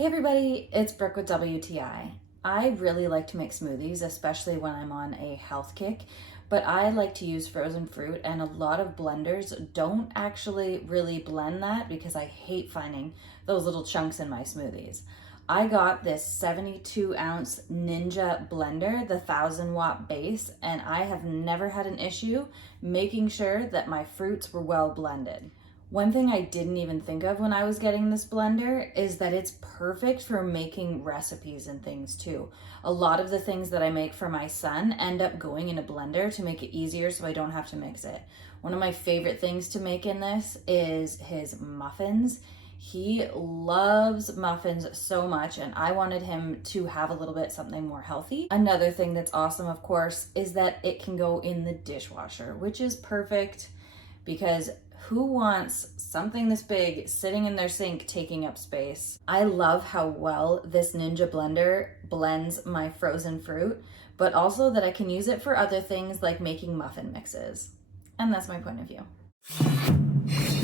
Hey everybody, it's Brooke with WTI. I really like to make smoothies, especially when I'm on a health kick, but I like to use frozen fruit, and a lot of blenders don't actually really blend that because I hate finding those little chunks in my smoothies. I got this 72 ounce Ninja blender, the 1000-watt base, and I have never had an issue making sure that my fruits were well blended. One thing I didn't even think of when I was getting this blender is that it's perfect for making recipes and things too. A lot of the things that I make for my son end up going in a blender to make it easier so I don't have to mix it. One of my favorite things to make in this is his muffins. He loves muffins so much, and I wanted him to have a little bit something more healthy. Another thing that's awesome, of course, is that it can go in the dishwasher, which is perfect because who wants something this big sitting in their sink taking up space? I love how well this Ninja blender blends my frozen fruit, but also that I can use it for other things like making muffin mixes. And that's my point of view.